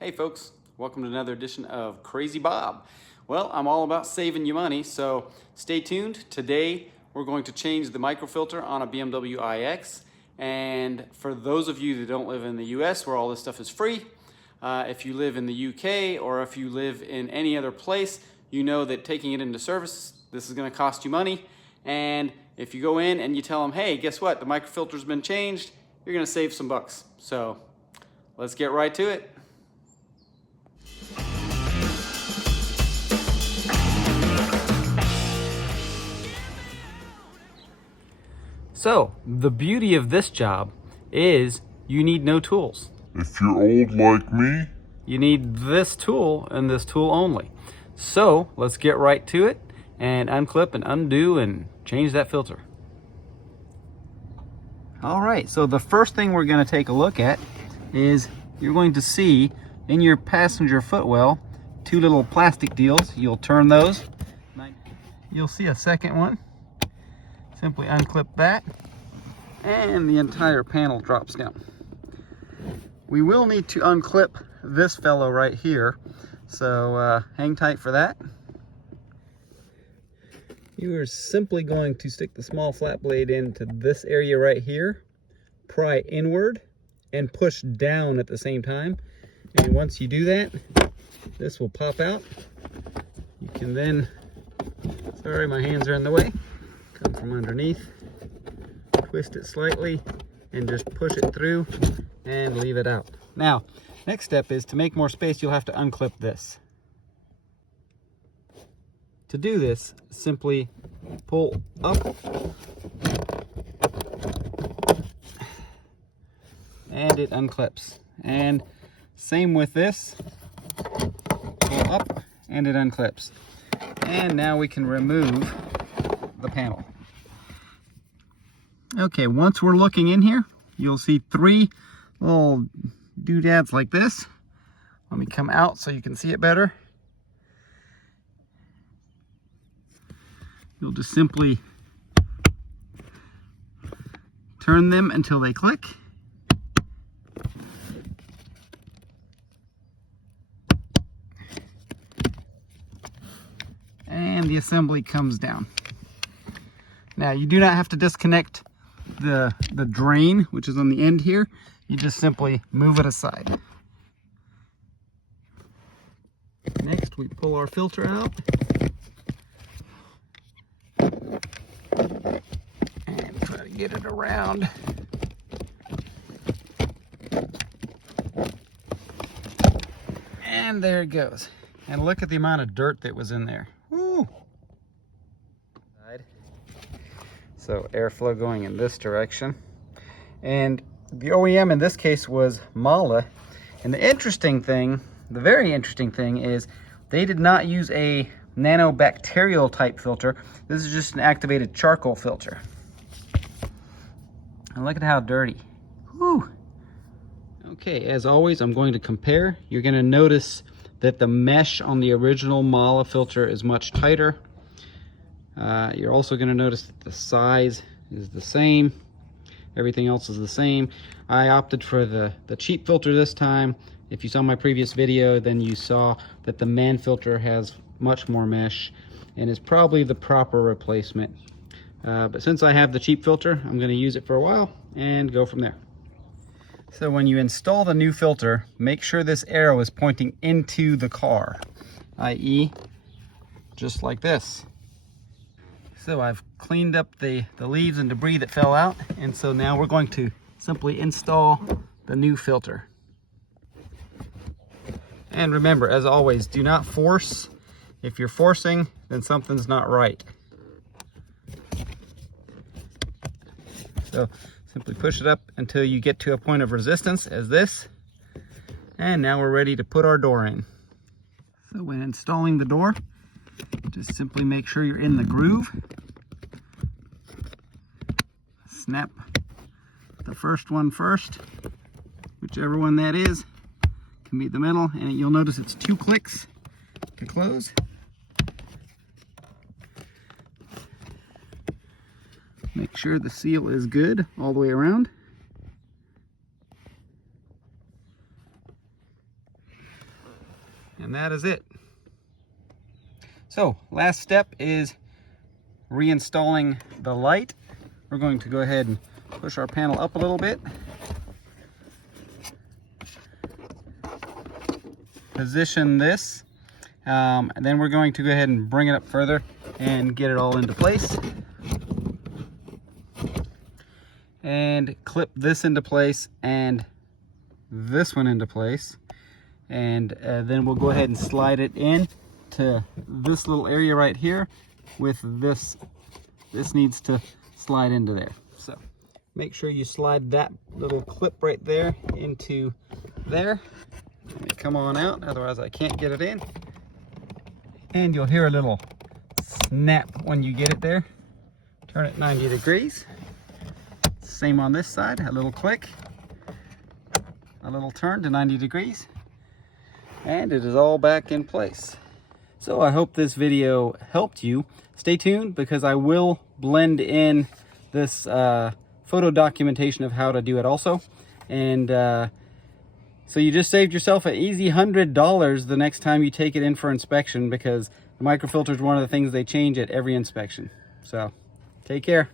Hey folks, welcome to another edition of Crazy Bob. Well, I'm all about saving you money, so stay tuned. Today we're going to change the microfilter on a BMW iX, and for those of you that don't live in the US where all this stuff is free, if you live in the UK or if you live in any other place, you know that taking it into service, this is going to cost you money. And if you go in and you tell them, hey, guess what, the microfilter's been changed, you're going to save some bucks. So let's get right to it. So, the beauty of this job is you need no tools. If you're old like me, You need this tool and this tool only. So, let's get right to it and unclip and undo and change that filter. All right, so the first thing we're going to take a look at is you're going to see in your passenger footwell two little plastic deals. You'll turn those. You'll see a second one. Simply unclip that and the entire panel drops down. We will need to unclip this fellow right here, so hang tight for that. You are simply going to stick the small flat blade into this area right here, pry inward and push down at the same time, and once you do that, this will pop out. You can then, sorry my hands are in the way, come from underneath, twist it slightly, and just push it through and leave it out. Now, next step is to make more space, you'll have to unclip this. To do this, simply pull up and it unclips. And same with this, pull up and it unclips. And now we can remove the panel. Okay, once we're looking in here, you'll see three little doodads like this. Let me come out so you can see it better. You'll just simply turn them until they click. And the assembly comes down. Now, you do not have to disconnect the drain, which is on the end here. You just simply move it aside. Next, we pull our filter out and try to get it around. And there it goes. And look at the amount of dirt that was in there. Woo! So airflow going in this direction. And the OEM in this case was Mala. And the interesting thing, the very interesting thing is they did not use a nanobacterial type filter. This is just an activated charcoal filter. And look at how dirty. Whew. Okay, as always, I'm going to compare. You're going to notice that the mesh on the original Mala filter is much tighter. You're also going to notice that the size is the same. Everything else is the same. I opted for the cheap filter this time. If you saw my previous video, then you saw that the MAN filter has much more mesh and is probably the proper replacement. But since I have the cheap filter, I'm going to use it for a while and go from there. So when you install the new filter, make sure this arrow is pointing into the car, i.e. just like this. So I've cleaned up the leaves and debris that fell out, and so now we're going to simply install the new filter. And remember, as always, do not force. If you're forcing, then something's not right. So simply push it up until you get to a point of resistance as this. And now we're ready to put our door in. So when installing the door, just simply make sure you're in the groove. Snap the first one first, whichever one that is, can be the middle, and you'll notice it's 2 clicks to close. Make sure the seal is good all the way around. And that is it. So last step is reinstalling the light. We're going to go ahead and push our panel up a little bit. Position this. And then we're going to go ahead and bring it up further and get it all into place. And clip this into place and this one into place. And then we'll go ahead and slide it in to this little area right here with this. This needs to slide into there. So make sure you slide that little clip right there into there. Let me come on out, otherwise I can't get it in. And you'll hear a little snap when you get it there. Turn it 90 degrees. Same on this side, a little click, a little turn to 90 degrees, and it is all back in place. So I hope this video helped you. Stay tuned because I will blend in this photo documentation of how to do it also. And so you just saved yourself an easy $100 the next time you take it in for inspection, because the microfilter is one of the things they change at every inspection. So take care.